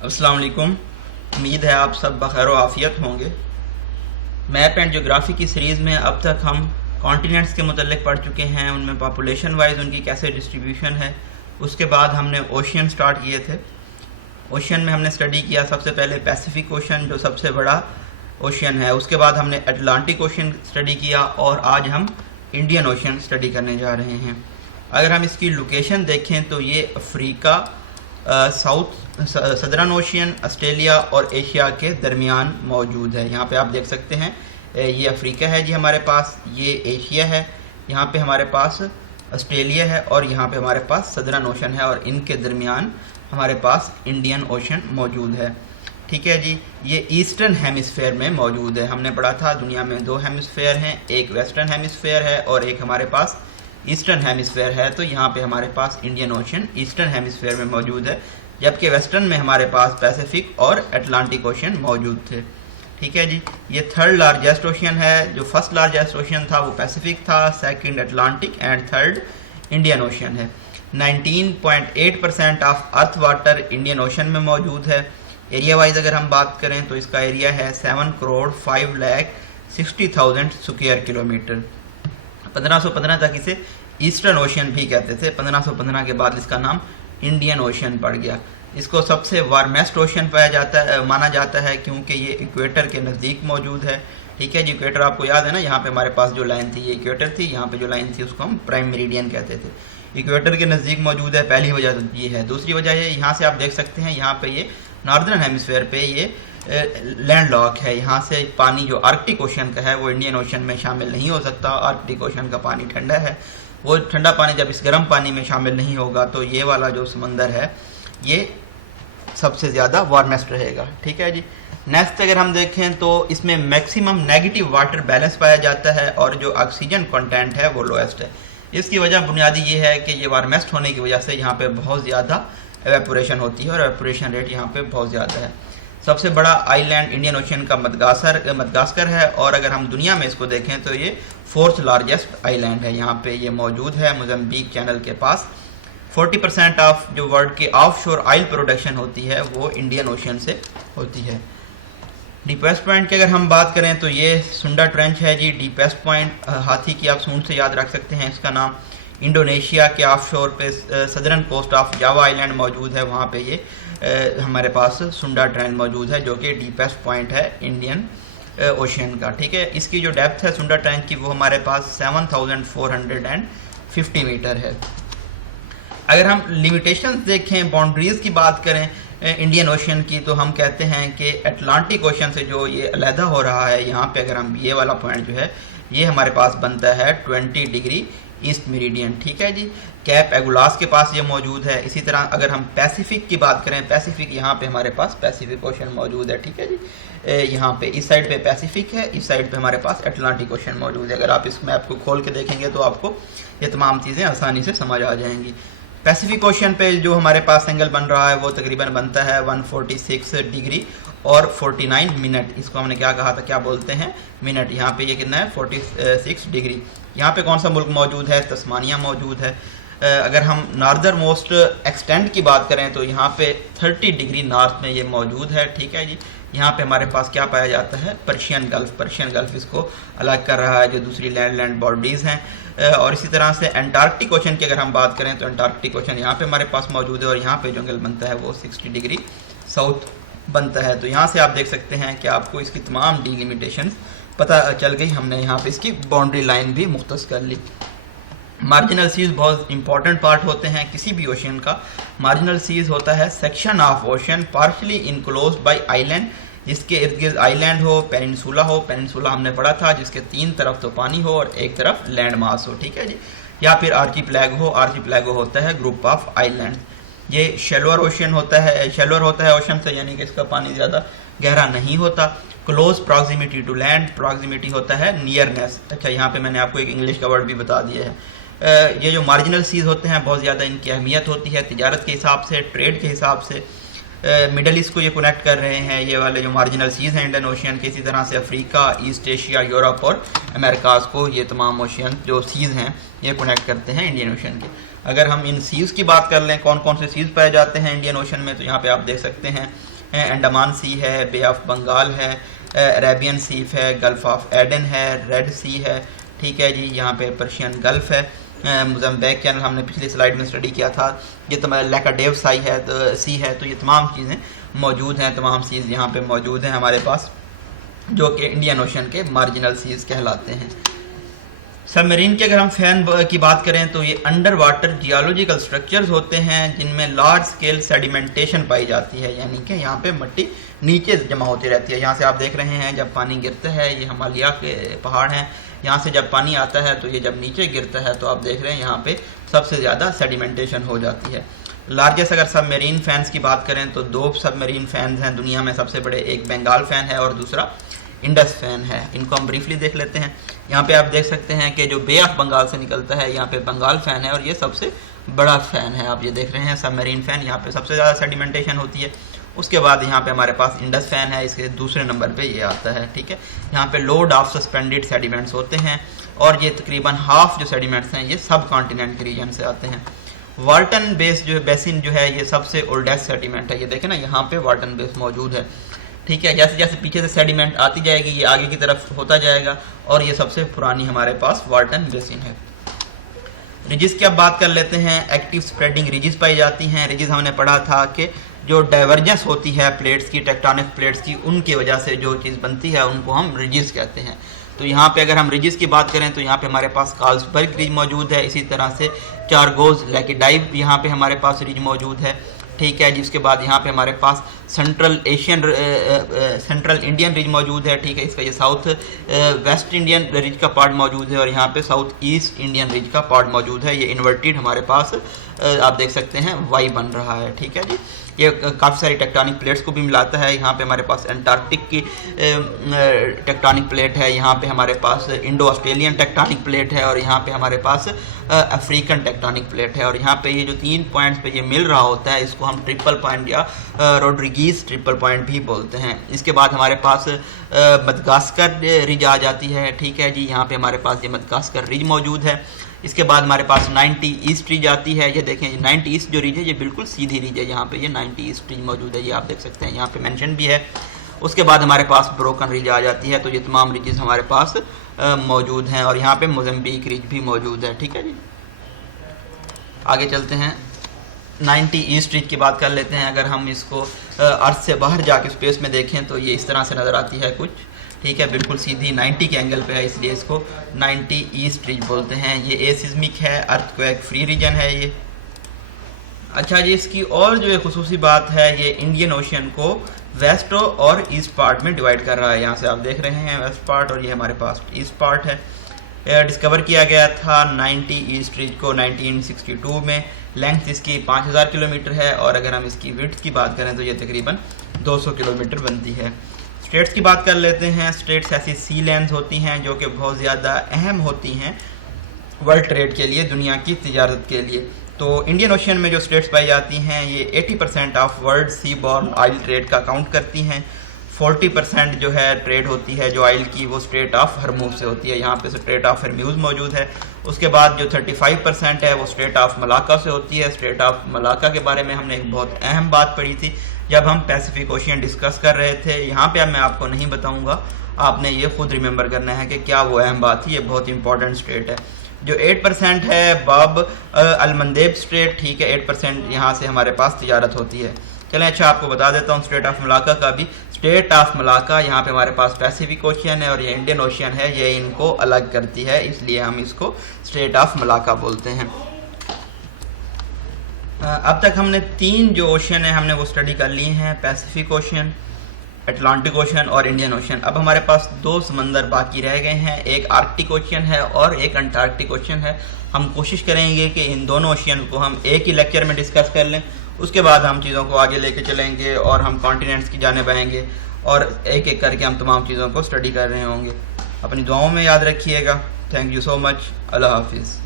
अस्सलाम वालेकुम। उम्मीद है आप सब बखैर व आफियत होंगे। मैप एंड ज्योग्राफी की सीरीज़ में अब तक हम कॉन्टिनेंट्स के मुतल्लिक पढ़ चुके हैं, उनमें पॉपुलेशन वाइज उनकी कैसे डिस्ट्रीब्यूशन है। उसके बाद हमने ओशियन स्टार्ट किए थे। ओशियन में हमने स्टडी किया सबसे पहले पैसिफिक ओशन जो सबसे बड़ा ओशियन है, उसके बाद हमने अटलांटिक ओशन स्टडी किया और आज हम इंडियन ओशन स्टडी करने जा रहे हैं। अगर हम इसकी लोकेशन देखें तो ये Africa, south southern ocean, Australia और एशिया के दरमियान मौजूद है। यहाँ पे आप देख सकते हैं ये अफ्रीका है जी हमारे पास, ये एशिया है, यहाँ पे हमारे पास ऑस्ट्रेलिया है और यहाँ पे हमारे पास सदर्न ओशन है और इनके दरमियान हमारे पास इंडियन ओशन मौजूद है। ठीक है जी, ये ईस्टर्न हेमिस्फेयर में मौजूद है। हमने पढ़ा था दुनिया में दो हेमिस्फेयर हैं, एक वेस्टर्न हेमिस्फेयर है और एक हमारे पास ईस्टर्न हेमिस्फेयर है। तो यहाँ पे हमारे पास इंडियन ओशन ईस्टर्न हेमिस्फेयर में मौजूद है, जबकि वेस्टर्न में हमारे पास पैसिफिक और अटलांटिक ओशन मौजूद थे। ठीक है जी, ये थर्ड लार्जेस्ट ओशन है। जो फर्स्ट लार्जेस्ट ओशन था वो पैसिफिक था, second Atlantic and third Indian ocean है। 19.8% of earth water Indian ocean में मौजूद है। एरिया वाइज अगर हम बात करें तो इसका एरिया है 7,05,60,000 स्क्वायर किलोमीटर। 1515 तक इसे ईस्टर्न ओशन भी कहते थे, 1515 के बाद इसका नाम इंडियन ओशन पड़ गया। इसको सबसे वार्मेस्ट ओशन पाया जाता है, माना जाता है, क्योंकि ये इक्वेटर के नज़दीक मौजूद है। ठीक है जी, इक्वेटर आपको याद है ना, यहाँ पे हमारे पास जो लाइन थी ये इक्वेटर थी, यहाँ पे जो लाइन थी उसको हम प्राइम मेरिडियन कहते थे। इक्वेटर के नज़दीक मौजूद है, पहली वजह तो ये है। दूसरी वजह ये यहाँ से आप देख सकते हैं, यहाँ पे ये नॉर्दर्न हेमिस्फेयर पे ये लैंड लॉक है। यहाँ से पानी जो आर्कटिक ओशन का है वो इंडियन ओशन में शामिल नहीं हो सकता। आर्कटिक ओशन का पानी ठंडा है, वो ठंडा पानी जब इस गर्म पानी में शामिल नहीं होगा तो ये वाला जो समंदर है ये सबसे ज़्यादा वार्मेस्ट रहेगा। ठीक है जी, नेक्स्ट अगर हम देखें तो इसमें मैक्सिमम नेगेटिव वाटर बैलेंस पाया जाता है और जो ऑक्सीजन कंटेंट है वो लोएस्ट है। इसकी वजह बुनियादी ये है कि ये वार्मेस्ट होने की वजह से यहाँ पे बहुत ज़्यादा एवेपोरेशन होती है और एवेपोरेशन रेट यहाँ पे बहुत ज़्यादा है। सबसे बड़ा आइलैंड इंडियन ओशन का मदगास्कर है और अगर हम दुनिया में इसको देखें तो ये फोर्थ लार्जेस्ट आइलैंड है। यहाँ पे ये मौजूद है मोज़म्बिक चैनल के पास। 40% ऑफ जो वर्ल्ड की ऑफ शोर ऑयल प्रोडक्शन होती है वो इंडियन ओशन से होती है। डीपेस्ट पॉइंट की अगर हम बात करें तो ये सुंडा ट्रेंच है जी। डीपेस्ट पॉइंट हाथी की आप सूंड से याद रख सकते हैं इसका नाम। इंडोनेशिया के ऑफ शोर पे southern coast of Java island मौजूद है, वहाँ पे ये हमारे पास सुंडा ट्रेंच मौजूद है जो कि डीपेस्ट पॉइंट है इंडियन ओशन का। ठीक है, इसकी जो डेप्थ है सुंडा ट्रेंच की वो हमारे पास 7,450 मीटर है। अगर हम लिमिटेशंस देखें, बाउंड्रीज की बात करें इंडियन ओशन की, तो हम कहते हैं कि अटलांटिक ओशन से जो ये अलहदा हो रहा है, यहाँ पे अगर हम ये वाला पॉइंट जो है ये हमारे पास बनता है 20 डिग्री ईस्ट मेरिडियन। ठीक है जी, कैप एगुलास के पास ये मौजूद है। इसी तरह अगर हम पैसिफिक की बात करें, पैसिफिक यहाँ पे हमारे पास पैसिफिक ओशन मौजूद है। ठीक है जी, यहाँ पे इस साइड पे पैसिफिक है, इस साइड पे हमारे पास अटलांटिक ओशन मौजूद है। अगर आप इस मैप को खोल के देखेंगे तो आपको ये तमाम चीज़ें आसानी से समझ आ जाएंगी। पैसिफिक ओशन पे जो हमारे पास एंगल बन रहा है वो तकरीबन बनता है 146 डिग्री और 49 मिनट। इसको हमने क्या कहा था, क्या बोलते हैं, मिनट। यहाँ पे ये कितना है, 46 डिग्री। यहाँ पे कौन सा मुल्क मौजूद है, तस्मानिया मौजूद है। अगर हम नॉर्दर्न मोस्ट एक्सटेंड की बात करें तो यहाँ पे 30 डिग्री नॉर्थ में ये मौजूद है। ठीक है जी, यहाँ पे हमारे पास क्या पाया जाता है, पर्शियन गल्फ इसको अलग कर रहा है, जो दूसरी लैंड बॉडीज़ हैं। और इसी तरह से एंटार्क्टिक ओशन की अगर हम बात करें तो एंटार्क्टिक ओशन यहाँ पे हमारे पास मौजूद है और यहाँ पे जो एंगल बनता है वो 60 डिग्री साउथ बनता है। तो यहाँ से आप देख सकते हैं कि आपको इसकी तमाम डिलिमिटेशंस पता चल गई। हमने यहाँ पे इसकी बाउंड्री लाइन भी मुख्तस कर ली। मार्जिनल सीज बहुत इंपॉर्टेंट पार्ट होते हैं किसी भी ओशन का। मार्जिनल सीज होता है section of ocean partially enclosed bye island, जिसके इर्द गिर्द आइलैंड हो, पेनिनसुला हो। पेनिनसुला हमने पढ़ा था जिसके 3 तरफ तो पानी हो और एक तरफ लैंड मास हो। ठीक है जी, या फिर आर्चिपेलागो होता है ग्रुप ऑफ आइलैंड। ये शेलोअर ओशन होता है, शेलोअर होता है ओशन से, यानी कि इसका पानी ज़्यादा गहरा नहीं होता। Close proximity to land, proximity होता है नियरनेस। अच्छा, यहाँ पे मैंने आपको एक इंग्लिश का वर्ड भी बता दिया है। ये जो मार्जिनल सीज होते हैं बहुत ज़्यादा इनकी अहमियत होती है तिजारत के हिसाब से, ट्रेड के हिसाब से। मिडल ईस्ट को ये कनेक्ट कर रहे हैं, ये वाले जो मार्जिनल सीज हैं इंडियन ओशियन के। इसी तरह से अफ्रीका, ईस्ट एशिया, यूरोप और अमेरिकाज को ये तमाम ओशियन जो सीज हैं ये कनेक्ट करते हैं इंडियन ओशियन के। अगर हम इन सीज़ की बात कर लें, कौन कौन से सीज़ पाए जाते हैं इंडियन ओशन में, तो यहाँ पे आप देख सकते हैं अंडमान सी है, बे ऑफ बंगाल है, अरेबियन सी है, गल्फ ऑफ एडन है, रेड सी है, ठीक है जी, यहाँ पे पर्शियन गल्फ है, मोज़म्बिक कैनल हमने पिछली स्लाइड में स्टडी किया था, ये तमाम लैकाडेव सी है, तो ये तमाम चीज़ें मौजूद हैं, तमाम सीज़ यहाँ पे मौजूद हैं हमारे पास, जो कि इंडियन ओशन के मार्जिनल सीज़ कहलाते हैं। सबमरीन के अगर हम फैन की बात करें तो ये अंडर वाटर जियोलॉजिकल स्ट्रक्चर्स होते हैं जिनमें लार्ज स्केल सेडिमेंटेशन पाई जाती है, यानी कि यहाँ पे मिट्टी नीचे जमा होती रहती है। यहाँ से आप देख रहे हैं जब पानी गिरता है, ये हिमालय के पहाड़ हैं, यहाँ से जब पानी आता है तो ये जब नीचे गिरता है तो आप देख रहे हैं यहाँ पे सबसे ज़्यादा सेडिमेंटेशन हो जाती है। लार्जेस्ट अगर सबमरीन फैंस की बात करें तो 2 सबमरीन फैंस हैं दुनिया में सबसे बड़े, एक बंगाल फैन है और दूसरा इंडस फैन है। इनको हम ब्रीफली देख लेते हैं। यहाँ पे आप देख सकते हैं कि जो बे ऑफ बंगाल से निकलता है, यहाँ पे बंगाल फैन है और ये सबसे बड़ा फैन है। आप ये देख रहे हैं सबमरीन फैन, यहाँ पे सबसे ज़्यादा सेडिमेंटेशन होती है। उसके बाद यहाँ पे हमारे पास इंडस फैन है, इसके दूसरे नंबर पे ये आता है, ठीक है। यहाँ पे लोड ऑफ सस्पेंडेड सेडिमेंट्स होते हैं और ये तकरीबन हाफ जो सेडिमेंट्स हैं ये सब कॉन्टिनेंट के रीजन से आते हैं। वाल्टन बेस जो बेसिन जो है ये सबसे ओल्डेस्ट सेडिमेंट है, ये देखें ना यहाँ पे वाल्टन बेस मौजूद है, ठीक है। जैसे जैसे पीछे से सेडिमेंट आती जाएगी ये आगे की तरफ होता जाएगा और ये सबसे पुरानी हमारे पास वाल्टन बेसिन है। रिजिस की अब बात कर लेते हैं। एक्टिव स्प्रेडिंग रिजिस पाई जाती हैं। रिजिस हमने पढ़ा था कि जो डाइवर्जेंस होती है प्लेट्स की, टेक्टोनिक प्लेट्स की, उनकी वजह से जो चीज़ बनती है उनको हम रिजिस कहते हैं। तो यहाँ पे अगर हम रिजिस की बात करें तो यहाँ पे हमारे पास कार्लसबर्ग रिज मौजूद है, इसी तरह से चारगोज लैकिडाइव यहाँ पे हमारे पास रिज मौजूद है, ठीक है। जिसके बाद यहाँ पे हमारे पास सेंट्रल इंडियन रिज मौजूद है, ठीक है। इसका ये साउथ वेस्ट इंडियन रिज का पार्ट मौजूद है और यहाँ पे साउथ ईस्ट इंडियन रिज का पार्ट मौजूद है। ये इन्वर्टेड हमारे पास आप देख सकते हैं वाई बन रहा है, ठीक है जी। ये काफ़ी सारी टेक्टोनिक प्लेट्स को भी मिलाता है। यहाँ पे हमारे पास अंटार्कटिक की टेक्टोनिक प्लेट है, यहाँ पे हमारे पास इंडो ऑस्ट्रेलियन टेक्टोनिक प्लेट है और यहाँ पे हमारे पास अफ्रीकन टेक्टोनिक प्लेट है। और यहाँ पे ये जो 3 पॉइंट्स पे ये मिल रहा होता है इसको हम ट्रिपल पॉइंट या रोड्रिगीज ट्रिपल पॉइंट भी बोलते हैं। इसके बाद हमारे पास मदगास्कर रिज आ जाती है, ठीक है जी। यहाँ पे हमारे पास ये मदगास्कर रिज मौजूद है। इसके बाद हमारे पास 90 ईस्ट रिज आती है। ये देखें 90 ईस्ट जो रिज है ये बिल्कुल सीधी रिज है, यहाँ पे ये 90 ईस्ट रिज मौजूद है, ये आप देख सकते हैं, यहाँ पे मेंशन भी है। उसके बाद हमारे पास ब्रोकन रिज आ जाती है। तो ये तमाम रिजेस हमारे पास मौजूद हैं और यहाँ पे मोज़म्बिक रिज भी मौजूद है, ठीक है जी। आगे चलते हैं, 90 ईस्ट रिज की बात कर लेते हैं। अगर हम इसको अर्थ से बाहर जाके स्पेस में देखें तो ये इस तरह से नज़र आती है कुछ, ठीक है, बिल्कुल सीधी 90 के एंगल पे है, इसलिए इसको 90 ईस्ट रिज बोलते हैं। ये एसिस्मिक है, अर्थक्वेक फ्री रीजन है ये। अच्छा जी, इसकी और जो एक खुसूसी बात है, ये इंडियन ओशन को वेस्ट और ईस्ट पार्ट में डिवाइड कर रहा है। यहाँ से आप देख रहे हैं वेस्ट पार्ट और ये हमारे पास ईस्ट पार्ट है। डिस्कवर किया गया था 90 ईस्ट रिज को 1962 में। लेंथ इसकी 5000 किलोमीटर है और अगर हम इसकी विड्थ की बात करें तो ये तकरीबन 200 किलोमीटर बनती है। स्टेट्स की बात कर लेते हैं। स्टेट्स ऐसी सी लैंड्स होती हैं जो कि बहुत ज़्यादा अहम होती हैं वर्ल्ड ट्रेड के लिए, दुनिया की तिजारत के लिए। तो इंडियन ओशन में जो स्टेट्स पाई जाती हैं ये 80% of world seaborne oil trade का काउंट करती हैं। 40% जो है ट्रेड होती है जो ऑयल की, वो स्ट्रेट ऑफ हरमूज से होती है। यहाँ पे स्ट्रेट ऑफ हरमूज मौजूद है। उसके बाद जो 35% है वो स्ट्रेट ऑफ मलाका से होती है। स्ट्रेट ऑफ मलाका के बारे में हमने एक बहुत अहम बात पढ़ी थी जब हम पैसिफिक ओशियन डिस्कस कर रहे थे। यहाँ पे अब मैं आपको नहीं बताऊँगा, आपने ये खुद रिमेंबर करना है कि क्या वो अहम बात थी। ये बहुत इंपॉर्टेंट स्ट्रेट है। जो 8% है बाब अलमंदेब स्ट्रेट, ठीक है, 8% यहाँ से हमारे पास तिजारत होती है। चलें, अच्छा आपको बता देता हूँ स्ट्रेट ऑफ मलाका का भी। स्ट्रेट ऑफ मलाका यहाँ पे हमारे पास पैसिफिक ओशियन है और ये इंडियन ओशियन है, ये इनको अलग करती है, इसलिए हम इसको स्ट्रेट ऑफ मलाका बोलते हैं। अब तक हमने 3 जो ओशियन है हमने वो स्टडी कर लिए हैं, पैसिफिक ओशियन, अटलांटिक ओशन और इंडियन ओशन। अब हमारे पास 2 समंदर बाकी रह गए हैं, एक आर्कटिक ओशन है और एक अंटार्कटिक ओशन है। हम कोशिश करेंगे कि इन दोनों ओशियन को हम एक ही लेक्चर में डिस्कस कर लें, उसके बाद हम चीज़ों को आगे लेके चलेंगे और हम कॉन्टिनेंट्स की जाने आएंगे और एक एक करके हम तमाम चीज़ों को स्टडी कर रहे होंगे। अपनी दुआओं में याद रखिएगा। Thank you so much. Allah हाफिज़।